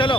चलो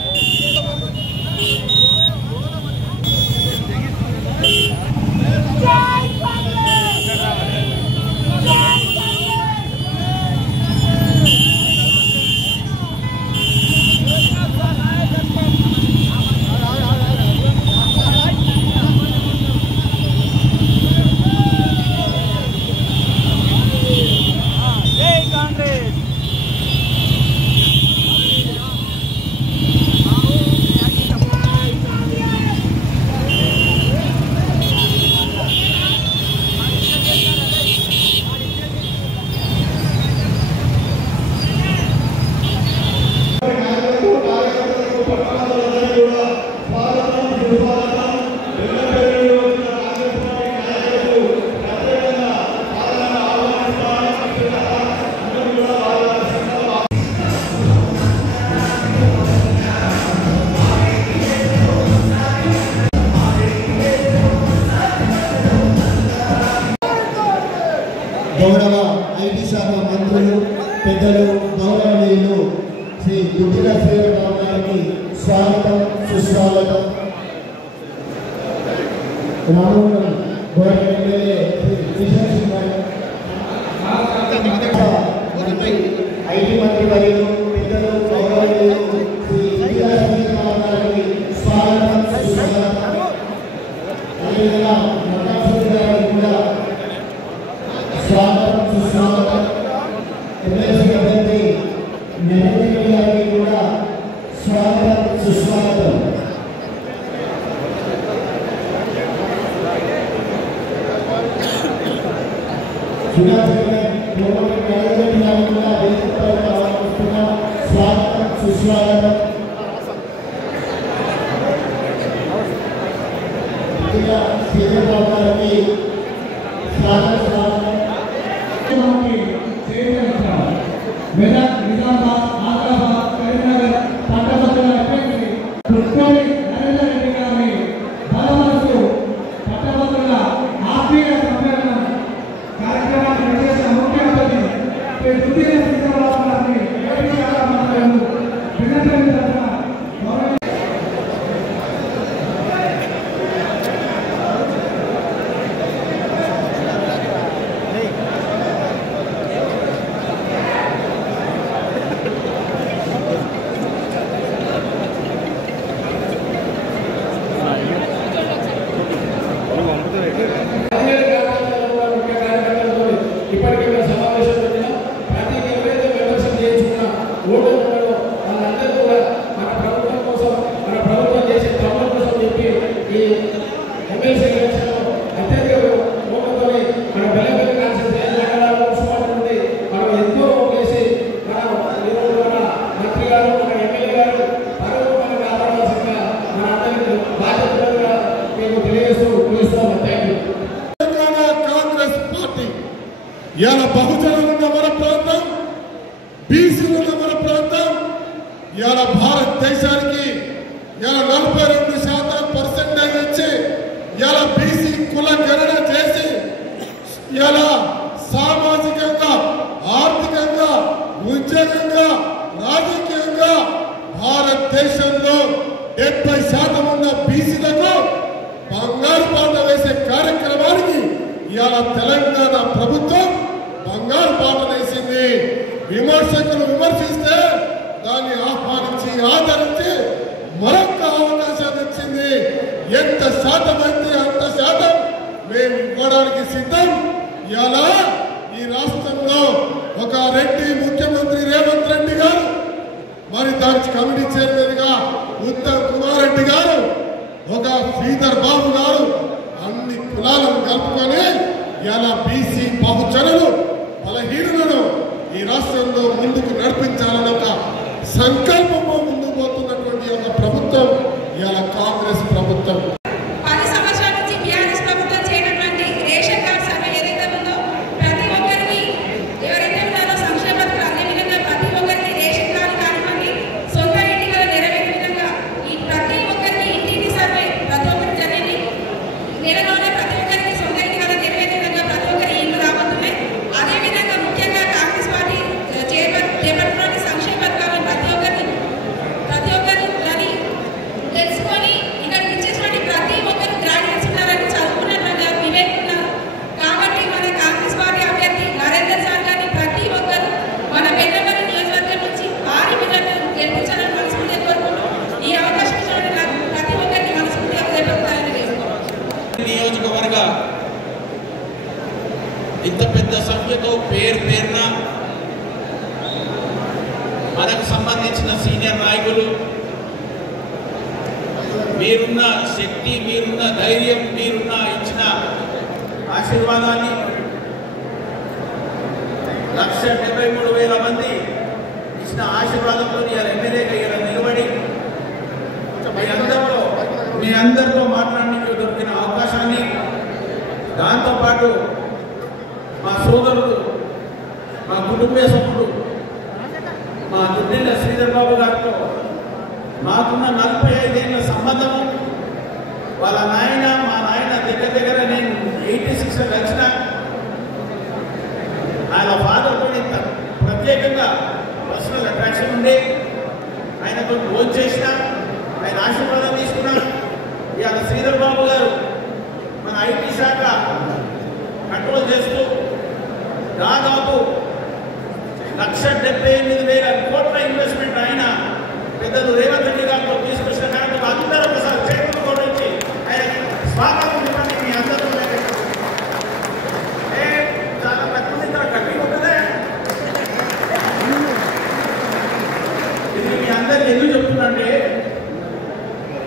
గౌరవ ఐటీ శాఖ మంత్రులు పెద్దలు గౌరవనీయులు శ్రీ దుర్గ శ్రీరావు గారికి స్వాగతం సుస్వాగతం. రామగుండం గౌరవ ఎమ్మెల్యే శ్రీ కిషన్ సింగ్ ఐటీ మంత్రి వర్యులు పెద్దలు గౌరవనీయులు శ్రీ దుర్గ శ్రీరావు గారికి స్వాగతం సుస్వాగతం. అదేవిధంగా మల్లాశ్వరి గారికి కూడా स्वागत सुस्वागत. एमएलसी अभ्यर्थी नरेंद्र गारी కూడా स्वागत सुस्वागत. स्वागत सुस्वागत. మెదక్ నిజామాబాద్ ఆదిలాబాద్ కరీంనగర్ పట్టభద్రుల అభ్యర్థి పుష్పలి నరేంద్ర రెడ్డి గారిని బలపరుస్తూ పట్టభద్రుల ఆత్మీయ సమ్మేళనం కార్యక్రమాన్ని నిర్వహించిన ముఖ్య అతిథి శ్రీ దుర్గ శ్రీరావు గారిని ఏపీ శాఖ మంత్రులను వినతించారు. ఇలా బహుజనులు ఉన్న మన ప్రాంతం, బీసీలు ఉన్న మన ప్రాంతం, ఇలా భారతదేశానికి ఇలా 42% ఇచ్చి ఇలా బీసీ కుల గణన చేసి ఇలా సామాజికంగా, ఆర్థికంగా, ఉద్యోగంగా, రాజకీయంగా భారతదేశంలో 70% ఉన్న బీసీలకు బంగారు బాట వేసే కార్యక్రమానికి ఇవాళ తెలంగాణ ప్రభుత్వం బంగారు బాట వేసింది. విమర్శకులు విమర్శిస్తే దాన్ని ఆహ్వానించి ఆదరించి మరొక అవకాశాన్ని ఇచ్చింది. ఎంత శాతం అయితే అంత శాతం మేము ఇవ్వడానికి సిద్ధం. ఇలా ఈ రాష్ట్రంలో ఒక రెడ్డి ముఖ్యమంత్రి రేవంత్ రెడ్డి గారు, మరి దానికి కమిటీ చైర్మన్ గా ఉత్తమ్ కుమార్ రెడ్డి గారు, ఒక శ్రీధర్ బాబు గారు అన్ని కులాలను కలుపుకొని ఇలా బీసీ బహుజనులు బలహీనులను ఈ రాష్ట్రంలో ముందుకు నడిపించాలని ఒక సంకల్పంతో ముందుకు పోతున్నటువంటి ఒక ప్రభుత్వం ఇలా కాంగ్రెస్ ప్రభుత్వం. సంక్షేమ పథకాలను ప్రతి ఒక్కరిని మీరున్న శక్తి, మీరున్న ధైర్యం, మీరున్న ఇచ్చిన ఆశీర్వాదాన్ని 1,73,000 మంది ఇచ్చిన ఆశీర్వాదంతో ఇలా ఎమ్మెల్యేగా ఇలా నిలబడి మీ అందరితో మాట్లాడడానికి దొరికిన అవకాశాన్ని, దాంతోపాటు మా సోదరుడు, మా కుటుంబ సభ్యుడు, మా దుడ్డిల్ల శ్రీధర్ బాబు గారితో మాకున్న 45 ఏళ్ళ సంబంధము. వాళ్ళ నాయన, మా నాయన దగ్గర నేను 86 వచ్చిన ఆయన ఫాదర్ కూడా ఇంత ప్రత్యేకంగా పర్సనల్ అట్రాక్షన్ ఉండే ఆయనతో భోజనం చేసిన, ఆయన ఆశీర్వాదం తీసుకున్నా. ఇవాళ శ్రీధర్ బాబు గారు మన ఐటీ శాఖ కంట్రోల్ చేస్తూ దాదాపు 1,78,000 కోట్ల ఇన్వెస్ట్మెంట్ ఆయన పెద్దలు రేవంత్ రెడ్డి గారితో తీసుకొచ్చిన కార్యక్రమం అందరూ ఒకసారి చేతులు కొరించి ఆయన స్వాగతం ఇవ్వండి. మీ అందరూ చాలా తక్కువ కట్టి ఉంటుందే. ఇది మీ అందరికి ఎందుకు చెప్తుందంటే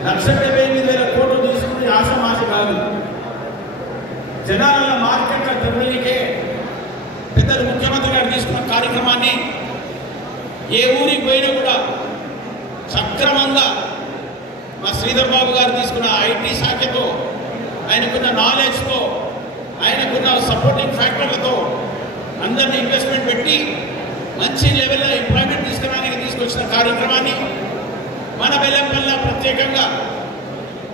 1,78,000 కోట్లు తీసుకుని ఆశమాశ కాదు. జనాల మార్కెట్ల తిరుగునికే పెద్దలు ముఖ్యమంత్రి గారు తీసుకున్న కార్యక్రమాన్ని ఏ ఊరికి పోయినా కూడా సక్రమంగా మా శ్రీధర్ బాబు గారు తీసుకున్న ఐటీ శాఖతో, ఆయనకున్న నాలెడ్జ్తో, ఆయనకున్న సపోర్టింగ్ ఫ్యాక్టర్లతో అందరినీ ఇన్వెస్ట్మెంట్ పెట్టి మంచి లెవెల్లో ఎంప్లాయ్మెంట్ తీసుకురావడానికి తీసుకొచ్చిన కార్యక్రమాన్ని మన బెల్లంపల్లి ప్రత్యేకంగా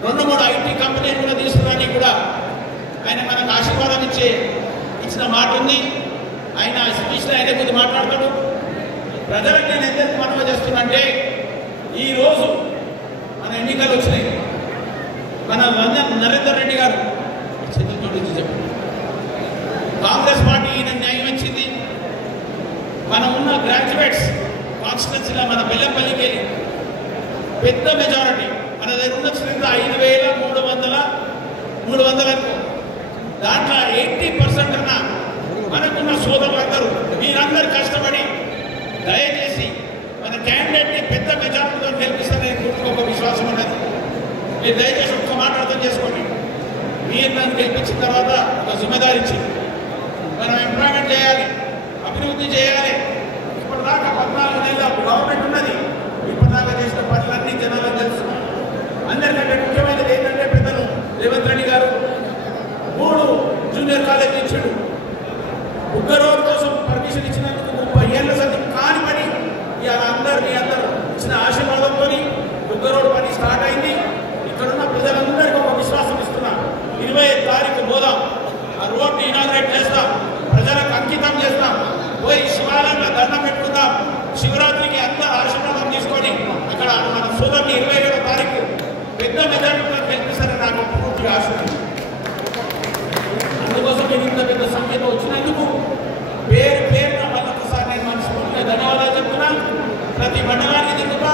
2-3 ఐటీ కంపెనీలు కూడా తీసుకురావడానికి కూడా ఆయన మనకు ఆశీర్వాదం ఇచ్చిన మాట ఉంది. ఆయన స్పీచ్లో ఆయన కొద్ది మాట్లాడతాడు. ప్రజలకు నేను ఎందుకు మనవి చేస్తున్నంటే, ఈరోజు మన ఎన్నికలు వచ్చినాయి. మన నరేందర్ రెడ్డి గారు చెప్పారు, కాంగ్రెస్ పార్టీ ఈయన న్యాయం ఇచ్చింది. మనం ఉన్న గ్రాడ్యుయేట్స్ కాన్స్టిట్యున్సీలో మన బెల్లంపల్లికి వెళ్ళి పెద్ద మెజారిటీ మన దగ్గర ఉన్న స్ట్రెంత్ 5,300 దాంట్లో 80% అన్న మనకున్న సోదరులందరూ మీరందరూ కష్టపడి దయచేసి మన క్యాండిడేట్ని పెద్ద మెజారిటీతో గెలిపిస్తారని పూర్తిగా ఒక విశ్వాసం ఉన్నది. మీరు దయచేసి ఒక్క మాట అర్థం చేసుకోండి. మీరు నన్ను గెలిపించిన తర్వాత ఒక జిమ్మేదారి ఇచ్చింది. మనం ఎంప్లాయ్మెంట్ చేయాలి, అభివృద్ధి చేయాలి. ఇప్పటిదాకా 14 నెలల గవర్నమెంట్ ఉన్నది. ఇప్పటిదాకా చేసిన పనులన్నీ జనాలకు తెలుసు. అందరికంటే ముఖ్యమైనది ఏంటంటే పెద్దలు రేవంత్ రెడ్డి గారు 3 జూనియర్ కాలేజ్ ఇచ్చాడు. ఉగ్రవాదం కోసం పర్మిషన్ ఇచ్చినందుకు 30 ఏళ్ళ సంది కాని పని ఇవాళ అందరూ ఇచ్చిన ఆశీర్వాదంతో ఉగ్రవాడ పని స్టార్ట్ అయింది. ఇక్కడున్న ప్రజలందరికీ ఒక విశ్వాసం ఇస్తున్నా. 25 తారీఖు పోదాం, ఆ రోడ్ని ఇనాగ్రేట్ చేస్తాం, ప్రజలకు అంకితం చేస్తాం, పోయి శివాలయంలో దండం పెట్టుకుందాం. శివరాత్రికి అందరూ ఆశీర్వాదం తీసుకొని అక్కడ మన సోదరుని 27వ తారీఖు పెద్ద మెజారిటీలో గెలిపిస్తారని నాకు పూర్తిగా ఆశ. అందుకోసం మీరు ఇంత పెద్ద సంఖ్యలో వచ్చినందుకు పేరున మళ్ళొకసారి నేను మనస్ఫూర్తిగా ధన్యవాదాలు చెప్తున్నా. ప్రతి మండలానికి తిరుగుతా,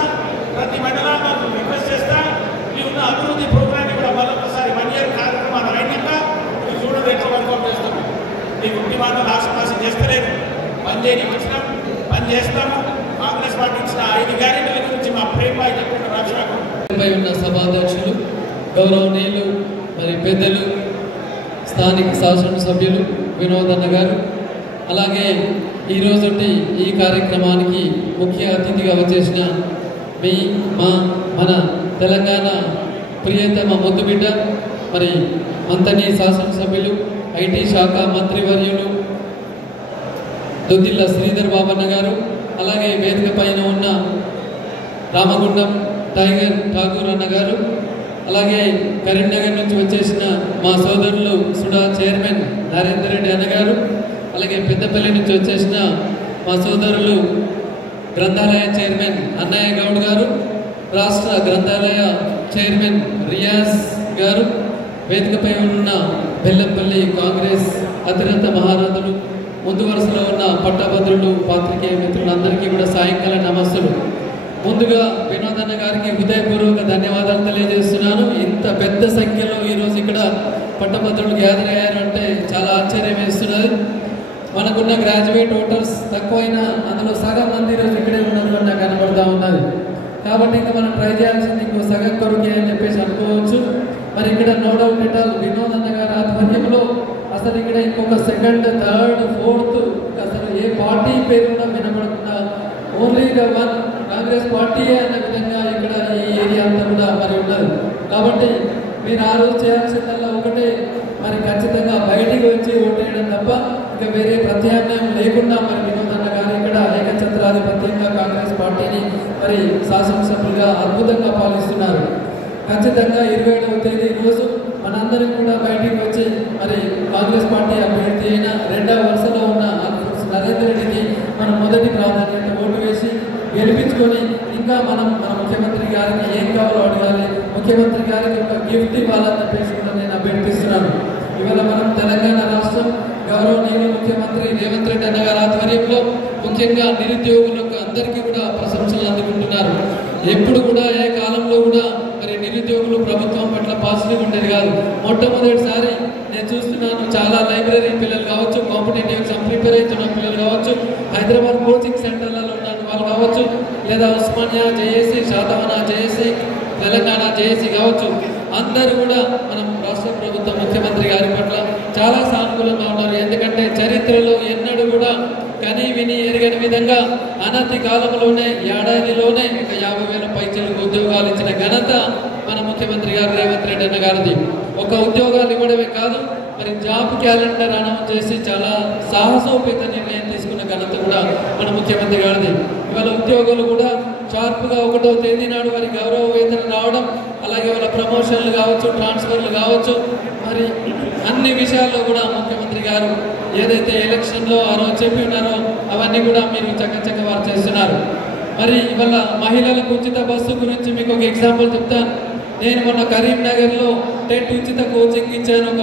ప్రతి మండలాన్ని రిక్వెస్ట్ చేస్తా. ఈ ఉన్న అభివృద్ధి ప్రోగ్రాన్ని కూడా మళ్ళొకసారి 1 ఇయర్ కార్యక్రమాలు అయినాక మీరు చూడండి ఎట్లా వర్కౌట్ చేస్తాము. మీకు ఇంటి మాటలు ఆశపాసం చేస్తలేదు, పని చేయడానికి వచ్చినాం, పని చేస్తాము. కాంగ్రెస్ పార్టీ ఇచ్చిన 5 గ్యారెంటీల గురించి మా ప్రేమ చెప్పుకుంటూ రాష్ట్రాలు ఉన్న సభాధ్యక్షులు, గౌరవనీయులు, మరి పెద్దలు, స్థానిక శాసనసభ్యులు వినోదన్న గారు, అలాగే ఈరోజు ఈ కార్యక్రమానికి ముఖ్య అతిథిగా వచ్చేసిన మన తెలంగాణ ప్రియతమ ముద్దుబిడ్డ, మరి మంతని శాసనసభ్యులు, ఐటీ శాఖ మంత్రివర్యులు దుద్దిల్ల శ్రీధర్ బాబన్న గారు, అలాగే వేదిక పైన ఉన్న రామగుండం టైగర్ ఠాగూర్ అన్న గారు, అలాగే కరీంనగర్ నుంచి వచ్చేసిన మా సోదరులు సుడా చైర్మన్ నరేందర్ రెడ్డి అన్నగారు, అలాగే పెద్దపల్లి నుంచి వచ్చేసిన మా సోదరులు గ్రంథాలయ చైర్మన్ అన్నయ్య గౌడ్ గారు, రాష్ట్ర గ్రంథాలయ చైర్మన్ రియాజ్ గారు, వేదికపై ఉన్న బెల్లంపల్లి కాంగ్రెస్ అతిరథ మహారథులు, ముందు వరుసలో ఉన్న పట్టభద్రులు, పాత్రికేయ మిత్రులందరికీ కూడా సాయంకాల నమస్సులు. ముందుగా వినోదన్న గారికి హృదయపూర్వక ధన్యవాదాలు తెలియజేస్తున్నాను. ఇంత పెద్ద సంఖ్యలో ఈరోజు ఇక్కడ పట్టభద్రులు గ్యాదర్ అయ్యారంటే చాలా ఆశ్చర్యం వేస్తున్నది. మనకున్న గ్రాడ్యుయేట్ ఓటర్స్ తక్కువైనా అందులో సగం మంది ఈరోజు ఇక్కడే ఉన్నారు అని నాకు కనబడతా ఉన్నది. కాబట్టి ఇంకా మనం ట్రై చేయాల్సింది ఇంకో సగం కొరకే అని చెప్పేసి అనుకోవచ్చు. మరి ఇక్కడ no doubt at all Vinod అన్న గారి ఆధ్వర్యంలో అసలు ఇక్కడ ఇంకొక సెకండ్, థర్డ్, ఫోర్త్ అసలు ఏ పార్టీ పేరు కూడా వినపడకుండా only the one Congress party అనే విధంగా ఇక్కడ ఈ ఏరియా అంతా కూడా మరి ఉన్నది. కాబట్టి మీరు ఆ రోజు చేయాల్సిందల్లా ఒకటే, మరి ఖచ్చితంగా బయటికి వచ్చి ఓటేయడం తప్ప ఇంకా వేరే ప్రత్యామ్నాయం లేకుండా మరి వినోద్ అన్న గారు ఇక్కడ ఏకఛత్రాధిపత్యంగా కాంగ్రెస్ పార్టీని మరి శాసనసభ్యులుగా అద్భుతంగా పాలిస్తున్నారు. ఖచ్చితంగా 27వ తేదీ రోజు మనందరం కూడా బయటికి వచ్చి మరి కాంగ్రెస్ పార్టీ అభ్యర్థి అయిన రెండవ వరుసలో ఉన్న నరేందర్ రెడ్డికి మనం మొదటి ప్రాధాన్యత ఓటు వేసి గెలిపించుకొని ఇంకా మన ముఖ్యమంత్రి గారికి ఏం కావాలో అడగాలి, ముఖ్యమంత్రి గారికి ఒక గిఫ్ట్ ఇవ్వాలని చెప్పేసి కూడా నేను అభ్యర్థిస్తున్నాను. ఇవాళ మనం తెలంగాణ రాష్ట్రం గౌరవనీయులు ముఖ్యమంత్రి రేవంత్ రెడ్డి అన్న గారి ఆధ్వర్యంలో ముఖ్యంగా నిరుద్యోగులకు అందరికీ కూడా ప్రశంసలు అందుకుంటున్నారు. ఎప్పుడు కూడా ఏ కాలంలో కూడా మరి నిరుద్యోగులు ప్రభుత్వం పట్ల పాజిటివ్ ఉండేది కాదు. మొట్టమొదటిసారి నేను చూస్తున్నాను చాలా లైబ్రరీ పిల్లలు కావచ్చు, కాంపిటేటివ్ ఎగ్జామ్ ప్రిపేర్ అవుతున్న పిల్లలు కావచ్చు, హైదరాబాద్ కోచింగ్ సెంటర్లలో ఉన్న వాళ్ళు కావచ్చు, లేదా Osmania JAC, Satavahana JAC, Telangana JAC కావచ్చు, అందరూ కూడా మనం రాష్ట్ర ప్రభుత్వ ముఖ్యమంత్రి గారి పట్ల చాలా సానుకూలంగా ఉన్నారు. ఎందుకంటే చరిత్రలో ఎన్నడూ కూడా కని విని ఎరగని విధంగా అనతి కాలంలోనే ఏడాదిలోనే 50,000 పైచలకు ఉద్యోగాలు ఇచ్చిన ఘనత మన ముఖ్యమంత్రి గారు రేవంత్ రెడ్డి అన్న గారిది. ఒక ఉద్యోగాలు ఇవ్వడమే కాదు, మరి జాబ్ క్యాలెండర్ అనౌన్స్ చేసి చాలా సాహసోపేత నిర్ణయం తీసుకున్న ఘనత కూడా మన ముఖ్యమంత్రి గారిది. ఇవాళ ఉద్యోగులు కూడా షార్ప్గా 1వ తేదీ నాడు వారి గౌరవ వేతనం రావడం, అలాగే వాళ్ళ ప్రమోషన్లు కావచ్చు, ట్రాన్స్ఫర్లు కావచ్చు, మరి అన్ని విషయాల్లో కూడా ముఖ్యమంత్రి గారు ఏదైతే ఎలక్షన్లో ఆ రోజు చెప్పి ఉన్నారో అవన్నీ కూడా మీరు చక్కచక్క వారు చేస్తున్నారు. మరి ఇవాళ మహిళలకు ఉచిత బస్సు గురించి మీకు ఒక ఎగ్జాంపుల్ చెప్తాను. నేను మొన్న కరీంనగర్లో టెట్ ఉచిత కోచింగ్ ఇచ్చాను. ఒక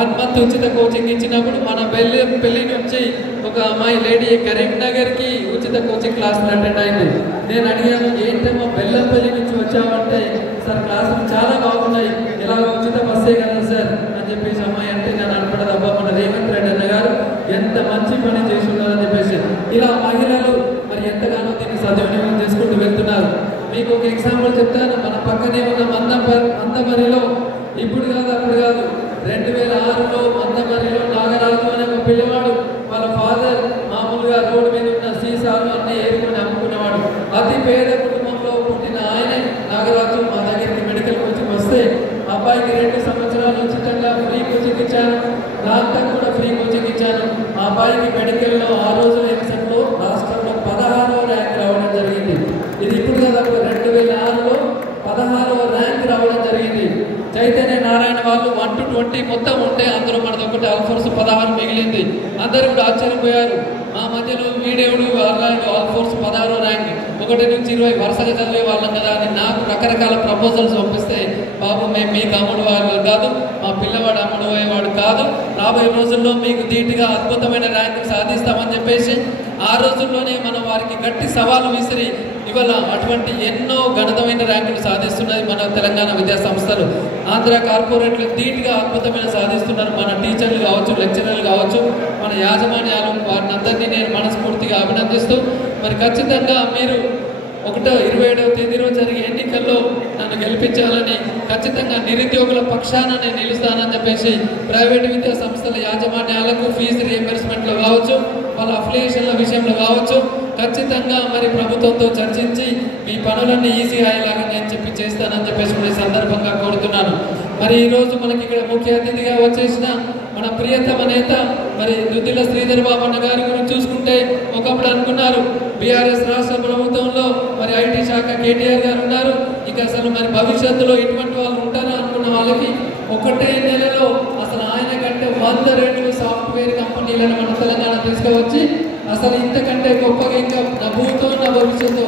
1 మంత్ ఉచిత కోచింగ్ ఇచ్చినప్పుడు మన పెళ్లి నుంచి ఒక అమ్మాయి లేడీ కరీంనగర్కి ఉచిత కోచింగ్ క్లాసులు అటెండ్ అయింది. నేను అడిగాను, ఏంటమ్మా బెల్లంపల్లి నుంచి వచ్చామంటే, సార్ క్లాసులు చాలా బాగున్నాయి, ఇలా ఉచిత బస్సే కదా సార్ అని చెప్పేసి అమ్మాయి అంటే నేను అనుకుంటుంది, అబ్బా మన రేవంత్ రెడ్డి అన్న గారు ఎంత మంచి పని చేసి ఉన్నారని చెప్పేసి. ఇలా మహిళలు మరి ఎంతగానో దీన్ని సద్వినియోగం చేసుకుంటూ వెళ్తున్నారు. మీకు ఒక ఎగ్జాంపుల్ చెప్తాను. మన పక్కనే ఉన్న మందమరిలో ఇప్పుడు కాదు అప్పుడు కాదు 2006లో మందమరిలో నాగరాజు అనే ఒక పిల్లవాడు వాళ్ళ ఫాదర్ మామూలుగా రోడ్డు మీద ఉన్న సీసాలు అన్నీ ఏరుకొని అమ్ముకునేవాడు. అతి పేద కుటుంబంలో పుట్టిన ఆయనే నాగరాజు మా దగ్గరికి మెడికల్ కోచింగ్ వస్తే అబ్బాయికి 2 సంవత్సరాలు ఉచితంగా ఫ్రీ కోచింగ్ ఇచ్చాను, నాకు కూడా ఫ్రీ కోచింగ్ ఇచ్చాను. మా అబ్బాయికి మెడికల్లో ఆ రోజు ఎగ్జామ్లో రాష్ట్రంలో 16వ ర్యాంక్ రావడం జరిగింది. ఇది ఇప్పుడు కదా 2006లో 16వ ర్యాంక్ రావడం జరిగింది. చైతన్య నారాయణ వాళ్ళు 1 to 20 మొత్తం ఉంటే అందులో మనది ఒకటి ఆల్ఫోర్స్ 16 మిగిలింది. అందరూ కూడా ఆశ్చర్యపోయారు. మా మధ్యలో వీడేవుడు వాళ్ళలో ఆల్ఫోర్స్ 16వ ర్యాంక్, 1 నుంచి 20 వరుసగా చదివే వాళ్ళం కదా అని నాకు రకరకాల ప్రపోజల్స్ పంపిస్తే, బాబు మేము మీకు అమ్ముడు వాళ్ళు కాదు, మా పిల్లవాడు అమ్ముడు అయ్యేవాడు కాదు, రాబోయే రోజుల్లో మీకు ధీటుగా అద్భుతమైన ర్యాంకులు సాధిస్తామని చెప్పేసి ఆ రోజుల్లోనే మనం వారికి గట్టి సవాలు విసిరి ఇవాళ అటువంటి ఎన్నో ఘనతమైన ర్యాంకులు సాధిస్తున్నది మన తెలంగాణ విద్యా సంస్థలు. ఆంధ్ర కార్పొరేట్లు ధీటుగా అద్భుతమైన సాధిస్తున్నారు. మన టీచర్లు కావచ్చు, లెక్చరర్లు కావచ్చు, మన యాజమాన్యాలు, వారిని అందరినీ నేను మనస్ఫూర్తిగా అభినందిస్తూ మరి ఖచ్చితంగా మీరు 27వ తేదీలో జరిగే ఎన్నికల్లో నన్ను గెలిపించాలని, ఖచ్చితంగా నిరుద్యోగుల పక్షాన నేను నిలుస్తానని చెప్పేసి ప్రైవేటు విద్యా సంస్థల యాజమాన్యాలకు ఫీజు రియంబర్స్మెంట్లో కావచ్చు, వాళ్ళ అఫిలియేషన్ల విషయంలో కావచ్చు, ఖచ్చితంగా మరి ప్రభుత్వంతో చర్చించి మీ పనులన్నీ ఈజీ అయ్యేలాగా నేను చేస్తానని చెప్పేసి ఈ సందర్భంగా కోరుతున్నాను. మరి ఈరోజు మనకి ఇక్కడ ముఖ్య అతిథిగా వచ్చేసిన మన ప్రియతమ నేత మరి దుద్దిల శ్రీధర్ బాబు అన్న గారి గురించి చూసుకుంటే, ఒకప్పుడు అనుకున్నారు బీఆర్ఎస్ రాష్ట్ర ప్రభుత్వంలో మరి ఐటీ శాఖ కేటీఆర్ గారు ఉన్నారు, ఇక అసలు మరి భవిష్యత్తులో ఇటువంటి వాళ్ళు ఉంటారా అనుకున్న వాళ్ళకి 1 నెలలో అసలు ఆయన కంటే 100 రెట్లు సాఫ్ట్వేర్ కంపెనీలను మన తెలంగాణ తీసుకువచ్చి అసలు ఇంతకంటే గొప్పగా ఇంకా నా భూతో నా భవిష్యత్తు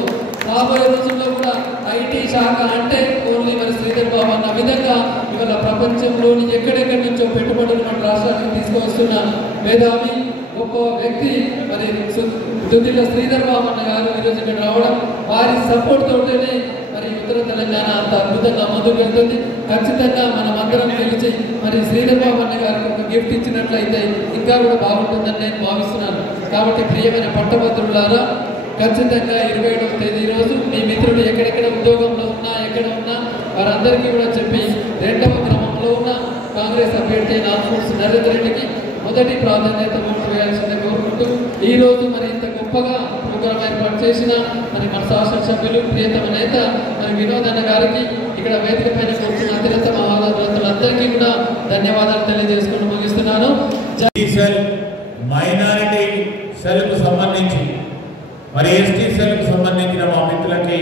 రాబోయే రోజుల్లో కూడా ఐటీ శాఖ అంటే ఓన్లీ మరి శ్రీధర్ బాబు అన్న విధంగా ఇవాళ ప్రపంచంలోని ఎక్కడెక్కడి నుంచో పెట్టుబడులు మన రాష్ట్రానికి తీసుకువస్తున్న మేధావి గొప్ప వ్యక్తి మరి దుద్దిల శ్రీధర్ బాబు అన్న గారు ఈరోజు ఇక్కడ రావడం, వారి సపోర్ట్ తోటనే మరి ఉత్తర తెలంగాణ అంత అద్భుతంగా ముందుకు వెళ్తుంది. ఖచ్చితంగా మనం అందరం గెలిచి మరి శ్రీధర్ బాబు అన్న గారికి ఒక గిఫ్ట్ ఇచ్చినట్లయితే ఇంకా కూడా బాగుంటుందని నేను భావిస్తున్నాను. కాబట్టి ప్రియమైన పట్టభద్రులారా, ఖచ్చితంగా 27వ తేదీ రోజు మీ మిత్రులు ఎక్కడెక్కడ ఉద్యోగంలో ఉన్నా ఎక్కడ ఉన్నా వారందరికీ కూడా చెప్పి 2వ క్రమంలో ఉన్న కాంగ్రెస్ అభ్యర్థి ఆల్ఫోన్స్ నరేంద్ర రెడ్డికి మొదటి ప్రాధాన్యత ఓటు వేయాల్సిందే కోరుకుంటూ ఈ రోజు మరి ఇంత గొప్పగా ప్రోగ్రాం ఏర్పాటు చేసిన మరి మన శాసనసభ్యులు ప్రియతమ నేత మరి వినోద్ అన్న గారికి ఇక్కడ వేదిక పైన కూర్చున్న అతిరథ మహారాజులందరికీ కూడా ధన్యవాదాలు తెలియజేసుకుంటూ ముగిస్తున్నాను. మైనారిటీ సెల్కు సంబంధించి మరి ఎస్టీ సెల్కు సంబంధించిన మా మిత్రులకి,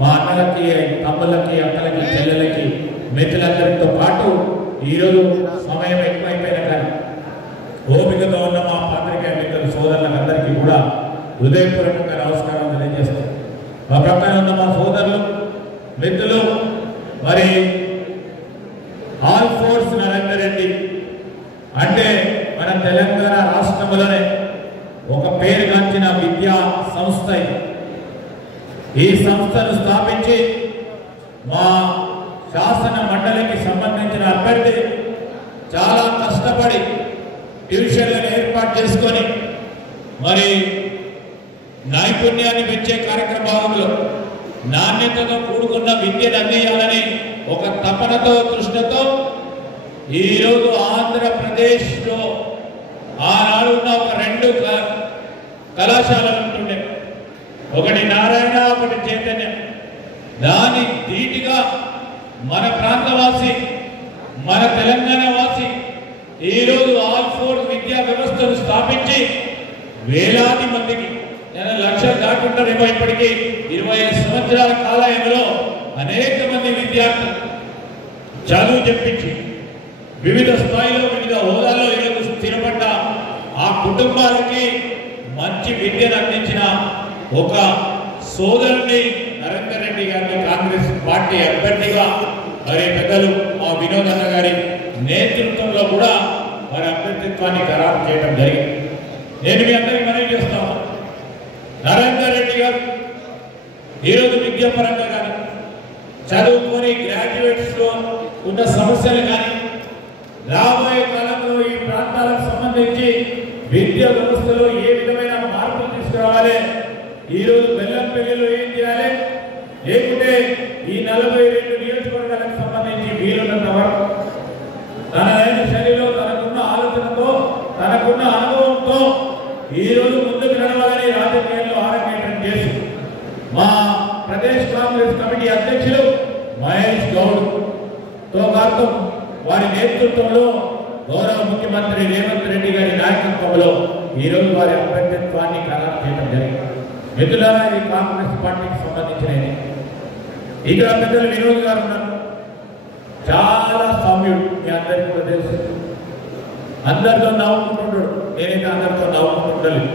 మా అన్నలకి, తమ్ములకి, అక్కలకి, చెల్లెలకి, మిత్రులందరితో పాటు ఈరోజు సమయం ఎక్కువైపోయినా కానీ ఓపికతో ఉన్న మా పాత్రికేయ మిత్రుల సోదరులందరికీ కూడా హృదయపూర్వకంగా నమస్కారం తెలియజేస్తాం. మా ప్రక్కన ఉన్న మా సోదరులు మిత్రులు మరి ఆల్ఫోన్స్ నరేంద్ర రెడ్డి అంటే మన తెలంగాణ రాష్ట్రంలోనే ఒక పేరుగాంచిన విద్యా సంస్థ. ఈ సంస్థను స్థాపించి మా శాసన మండలికి సంబంధించిన అభ్యర్థి చాలా కష్టపడి ట్యూషన్లను ఏర్పాటు చేసుకొని మరి నైపుణ్యాన్ని పెంచే కార్యక్రమంలో నాణ్యతతో కూడుకున్న విద్యను అందించాలని ఒక తపనతో, తృష్ణతో ఈరోజు ఆంధ్రప్రదేశ్లో ఆనాడు ఉన్న ఒక 2 కళాశాలలు ఉంటుండే, ఒకటి నారాయణ, ఒకటి చైతన్య. దాని ధీటుగా మన ప్రాంతవాసి, మన తెలంగాణ వాసి ఈరోజు ఆల్ఫోర్స్ విద్యా వ్యవస్థను స్థాపించి వేలాది మందికి, లక్షలు దాటుకుంటారేమో ఇప్పటికీ, 25 సంవత్సరాల కాలంలో అనేక మంది విద్యార్థులు చదువు చెప్పించి వివిధ స్థాయిలో, వివిధ హోదాలో ఈరోజు స్థిరపడ్డ ఆ కుటుంబాలకి మంచి విద్యను అందించిన ఒక సోదరుని నరేంద్ర రెడ్డి గారిని కాంగ్రెస్ పార్టీ అభ్యర్థిగా మరి పెద్దలు మా వినోద్ అన్న గారి నేతృత్వంలో కూడా మరి అభ్యర్థిత్వాన్ని ఖరారు చేయడం జరిగింది. నేను మీ అందరికీ మనవి చేస్తాను, నరేంద్ర రెడ్డి గారు ఈరోజు విద్యాపరంగా కానీ, చదువుకొని గ్రాడ్యుయేట్స్ లో ఉన్న సమస్యలు కానీ, రాబోయే కాలంలో ఈ ప్రాంతాలకు సంబంధించి విద్యా వ్యవస్థలో ఏ విధమైన మార్పులు తీసుకురావాలి, ఈరోజు బెల్లంపల్లిలో ఏం చేయాలి, లేకుంటే ఈ 42 నియోజకవర్గాలకు సంబంధించి వీలున్నంత వరకు తనదైన శైలిలో, తనకున్న ఆలోచనతో, తనకున్న అనుభవంతో ఈరోజు ముందుకు నడవాలని రాజకీయాల్లో ఆరంగేట్రం చేసి మా ప్రదేశ్ కాంగ్రెస్ కమిటీ అధ్యక్షులు మహేష్ గౌడ్తో గారితో వారి నేతృత్వంలో గౌరవ ముఖ్యమంత్రి రేవంత్ రెడ్డి గారి నాయకత్వంలో ఈరోజు వారి అభ్యర్థిత్వాన్ని ఖరారు చేయడం జరిగింది. మిత్రులారా, ఇది కాంగ్రెస్ పార్టీకి సంబంధించినది. ఇక్కడ పెద్దలు వినోద్ గారు ఉన్నారు, చాలా సౌమ్యుడు, మీ అందరికీ కూడా తెలుసు. అందరితో నవ్వుకుంటుంటాడు, నేనైతే అందరితో నవ్వుకుంటుండలేదు.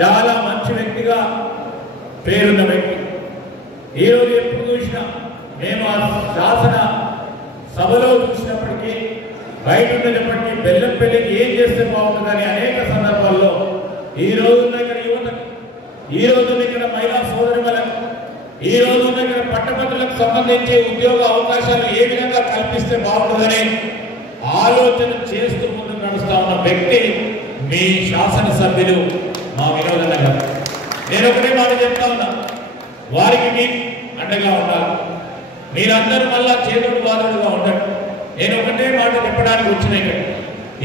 చాలా మంచి వ్యక్తిగా పేరున్న వ్యక్తి. ఈరోజు ఎప్పుడు చూసినా మేము ఆ శాసన సభలో చూసినప్పటికీ, బయట ఉన్నప్పటికీ బెల్లంపల్లికి ఏం చేస్తే బాగుంటుందని అనేక సందర్భాల్లో ఈ రోజున్న ఇక్కడ యువతకు, ఈ రోజున ఇక్కడ మహిళా సోదరులకు, ఈ రోజున ఇక్కడ పట్టభద్రులకు సంబంధించి ఉద్యోగ అవకాశాలు ఏ విధంగా కల్పిస్తే బాగుంటుందని ఆలోచన చేస్తూ ముందుకు నడుస్తా ఉన్న వ్యక్తి మీ శాసనసభ్యులు మా వినోదన్న గారు. నేను ఒకటే మాట చెప్తా ఉన్నా, వారికి మీ అండగా ఉండాలి. మీరందరూ మళ్ళా చేతుడు బాధుడుగా ఉండండి. నేను ఒకటే మాట చెప్పడానికి వచ్చిన ఇక్కడ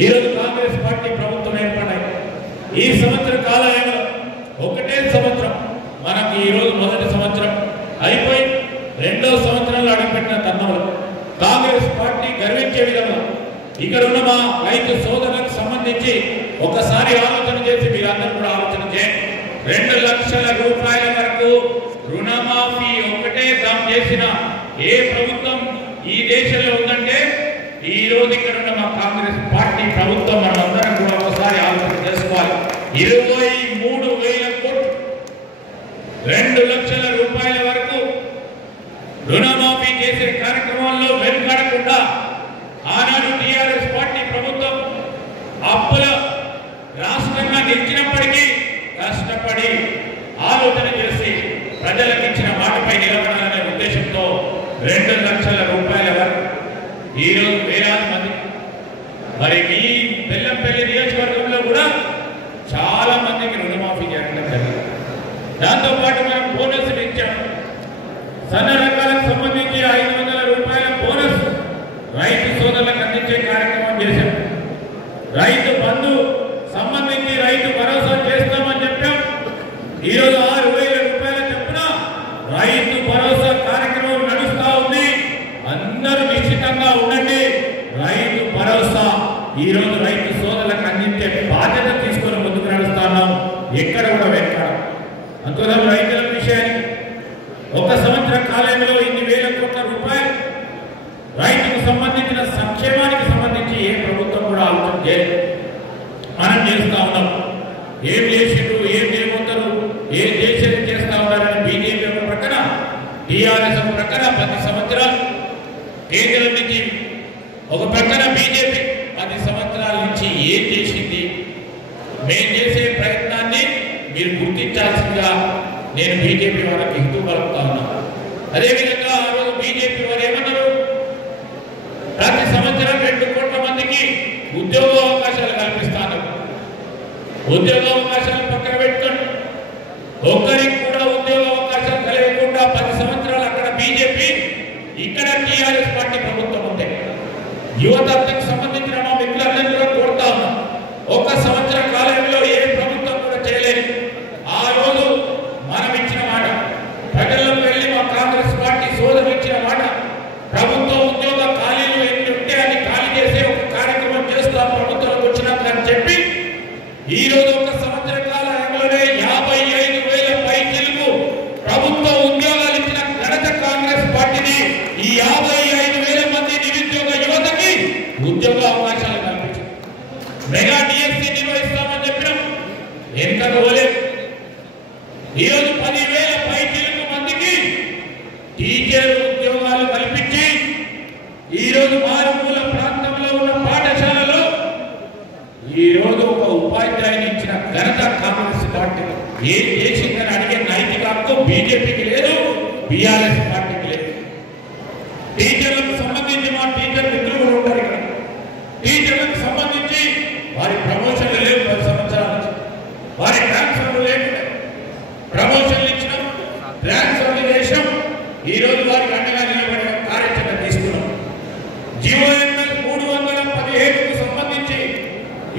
ఈరోజు కాంగ్రెస్ పార్టీ ప్రభుత్వం ఏర్పడ్డాయి. ఈ సంవత్సర కాలంలో ఒకటే సంవత్సరం మనకి ఈరోజు మొదటి సంవత్సరం అయిపోయి 2వ సంవత్సరంలో అడుగుపెట్టిన తరుణంలో కాంగ్రెస్ పార్టీ గర్వించే విధంగా ఇక్కడ ఉన్న మా రైతు సోదరులకు సంబంధించి ఒకసారి ఆలోచన చేసి మీరందరూ కూడా ఆలోచన చేయండి. 2 లక్షల రూపాయల వరకు రుణమాఫీ ఒకటే దాం చేసిన ఏ ప్రభుత్వం ఈ దేశంలో ఉందంటే ఈ రోజు ఇక్కడ ఉన్న మా కాంగ్రెస్ పార్టీ ప్రభుత్వం. మనం అందరం కూడా ఒకసారి ఆలోచన చేసుకోవాలి. 23,000 కోట్లు 2 లక్షల రూపాయల వరకు రుణమాఫీ చేసే కార్యక్రమంలో వెనుకాడకుండా ఆనాడు టీఆర్ఎస్ పార్టీ ప్రభుత్వం అప్పుల రాష్ట్రంగా నిలిచినప్పటికీ కష్టపడి ఆలోచన చేసి ప్రజలకు ఇచ్చిన మాటపై నిలబడాలనే ఉద్దేశంతో 2 లక్షల రూపాయల వరకు ఈరోజు వేలాది మంది, మరి మీ బెల్లంపల్లి నియోజకవర్గంలో కూడా చాలా మందికి రుణమాఫీ చేయడం జరిగింది. సన్న రకాలకు సంబంధించి 500 రూపాయల బోనస్ రైతు సోదరులకు అందించే కార్యక్రమం చేశాం. రైతు బంధు సంబంధించి రైతు భరోసా చేస్తామని చెప్పాం. ఈరోజు 6,000 రూపాయల చొప్పున రైతు భరోసా కార్యక్రమం నడుస్తా ఉంది. అందరూ నిశ్చితంగా ఉండండి. రైతు భరోసా ఈరోజు రైతు సోదరులకు అందించే బాధ్యత తీసుకొని ముందుకు నడుస్తున్నాం. ఎక్కడ కూడా వెనకాడ. అందువల్ల రైతుల విషయానికి ఒక సంవత్సర కాలంలో ఇన్ని వేల కోట్ల రూపాయలు రైతుకు సంబంధించిన సంక్షేమానికి సంబంధించి ఏ ప్రభుత్వం కూడా ఆలోచన చేయలేదు. మనం చేస్తా ఉన్నాం. ఏం చేసిండ్రు, ఏం చేయబోతారు, ఏం చేసేది చేస్తా ఉన్నారని బీజేపీ ఒక ప్రక్కన, టీఆర్ఎస్ ఒక ప్రక్కన 10 సంవత్సరాలు కేంద్రం నుంచి, ఒక ప్రక్కన బీజేపీ 10 సంవత్సరాల నుంచి ఏం చేసింది, మేము చేసే ప్రయత్నాన్ని మీరు గుర్తించాల్సిందిగా నేను బీజేపీ వారికి హితవు పలుకుతా ఉన్నాను. అదేవిధంగా ఆ రోజు బీజేపీ వారు ఏమన్నారు, ప్రతి సంవత్సరం 2 కోట్ల మందికి ఉద్యోగ అవకాశాలు కల్పిస్తాను. ఉద్యోగ అవకాశాలు పక్కన పెట్టుకోండి. ఒక్కరికి కూడా ఉద్యోగ అవకాశాలు కలిగకుండా 10 సంవత్సరాలు అక్కడ బీజేపీ, ఇక్కడ టీఆర్ఎస్ పార్టీ ప్రభుత్వం ఉంది. యువతకు సంబంధించిన మా మిత్రులందరినీ కూడా కోరుతా ఉన్నాం. 1 సంవత్సర కాలంలో ఏ ప్రభుత్వం కూడా చేయలేదు. ఆ రోజు మనం ఇచ్చిన మాట, ప్రజల్లోకి వెళ్ళి మా కాంగ్రెస్ పార్టీ సోదరులు ఇచ్చిన మాట, ప్రభుత్వం ఉద్యోగ ఖాళీలు ఎన్ని ఉంటే అని ఖాళీ చేసే ఒక కార్యక్రమం చేస్తాం ప్రభుత్వంలోకి వచ్చినాక అని చెప్పి ఈ రోజు 1 సంవత్సర కాలంలోనే 55,000 పైచీలకు ప్రభుత్వ ఉద్యోగాలు ఇచ్చిన ఘనత కాంగ్రెస్ పార్టీని. ఈ 55,000 మంది నిరుద్యోగ యువతకి ఉద్యోగ అవకాశాలు కల్పించారు. మెగా డిఎస్సీ నిర్వహిస్తామని చెప్పినాం, వెనుకకు పోలేదు. ఈరోజు 10,000 పైచీలకు మందికి టీచర్ ఉద్యోగాలు కల్పించి ఈరోజు మారుమూల ప్రాంతంలో ఉన్న పాఠశాలలో ఈరోజు ఒక ఉపాధ్యాయుని ఇచ్చిన ఘనత కాంగ్రెస్ పార్టీ. ఏం చేసిందని అడిగే నైతిక హక్కు బీజేపీకి లేదు, బీఆర్ఎస్ పార్టీకి లేదు. టీచర్లకు సంబంధించి మా టీచర్ మిత్రులు కూడా ఉంటారు ఇక్కడ. టీచర్లకు సంబంధించి వారి ప్రమోషన్లు లేవు 10 సంవత్సరాల నుంచి. వారి ట్రాన్స్ఫర్లు లేకుండా ప్రమోషన్లు ఇచ్చినాం, ట్రాన్స్ఫర్లు చేసినాం. ఈరోజు వారికి అండగా నిలబడే కార్యాచరణ తీసుకున్నాం. జీవోఎంఎస్ 317కు సంబంధించి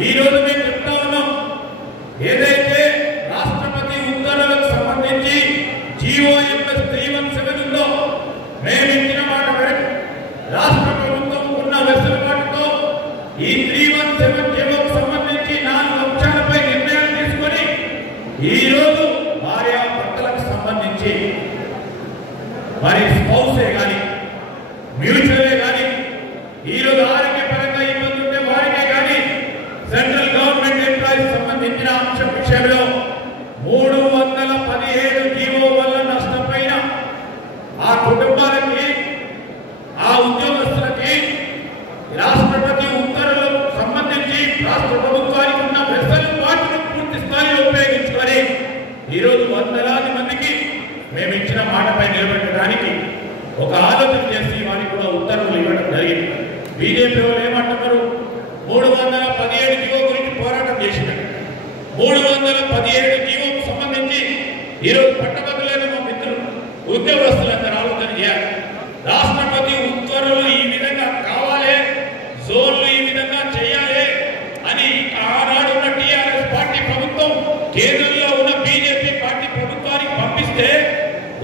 ఈరోజు మేము చెప్తా ఉన్నాం, ఏదైతే రాష్ట్రపతి ఉత్తర్వులకు సంబంధించి జీవోఎంఎస్ 317 ఉందో మేము ఇచ్చిన మాట మేరకు రాష్ట్ర ప్రభుత్వం ఉన్న వెసులుబాటుతో ఈ 317 జీవోకు సంబంధించి 4 అంశాలపై నిర్ణయాలు తీసుకొని ఈరోజు భార్యాభర్తలకు సంబంధించి వారి స్పౌసే కానీ మ్యూచువలే కానీ ఈరోజు ఆరోగ్యపరంగా ఇబ్బంది ఉంటే వారికే కానీ సెంట్రల్ గవర్నమెంట్ ఎంప్లాయీస్ సంబంధించిన అంశం విషయంలో 317 జీవో వల్ల నష్టపోయిన ఆ కుటుంబాలకి, ఆ ఉద్యోగస్తులకి రాష్ట్రపతి ఉత్తర్వులకు సంబంధించి రాష్ట్ర ప్రభుత్వానికి ఉన్న వెసులుబాటును పూర్తి స్థాయిలో ఉపయోగించుకొని ఈరోజు వందలాది మందికి మేము ఇచ్చిన మాటపై నిలబెట్టడానికి ఒక ఆలోచన చేసి వారికి కూడా ఉత్తర్వులు ఇవ్వడం జరిగింది. బీజేపీ వాళ్ళు ఏమంటున్నారు, 317 జీవో గురించి పోరాటం చేసినారు. 317 జీవోకు సంబంధించి ఈరోజు పట్టభద్రులైన మా మిత్రులు ఉద్యోగస్తులందరూ ఆలోచన చేయాలి. రాష్ట్రపతి ఉత్తర్వులు ఈ విధంగా కావాలి, జోన్లు ఈ విధంగా చేయాలి అని ఆనాడు ఉన్న టీఆర్ఎస్ పార్టీ ప్రభుత్వం కేంద్రంలో ఉన్న బీజేపీ పార్టీ ప్రభుత్వానికి పంపిస్తే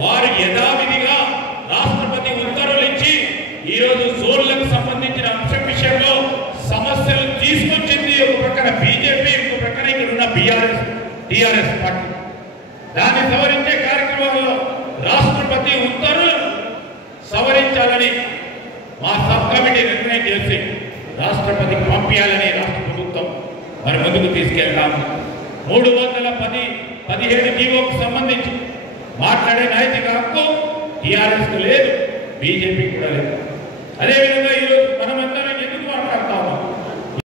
వారు యథావిధిగా రాష్ట్రపతి ఉత్తర్వులు ఇచ్చి ఈరోజు జోన్లకు సంబంధించిన అంశం విషయంలో సమస్యలు తీసుకొచ్చింది ఒక ప్రక్కన బీజేపీ, ఇంకో ప్రక్కన ఇక్కడ ఉన్న టీఆర్ఎస్ పార్టీ. దాన్ని సవరించే కార్యక్రమంలో రాష్ట్రపతి ఉత్తర్వులు సవరించాలని మా సబ్ కమిటీ నిర్ణయం చేసి రాష్ట్రపతికి పంపించాలని రాష్ట్ర ప్రభుత్వం మరి ముందుకు తీసుకెళ్తాము. 317 జీవోకు సంబంధించి మాట్లాడే నైతిక హక్కు టీఆర్ఎస్కు లేదు, బీజేపీ కూడా లేదు. అదేవిధంగా ఈరోజు మనమంతా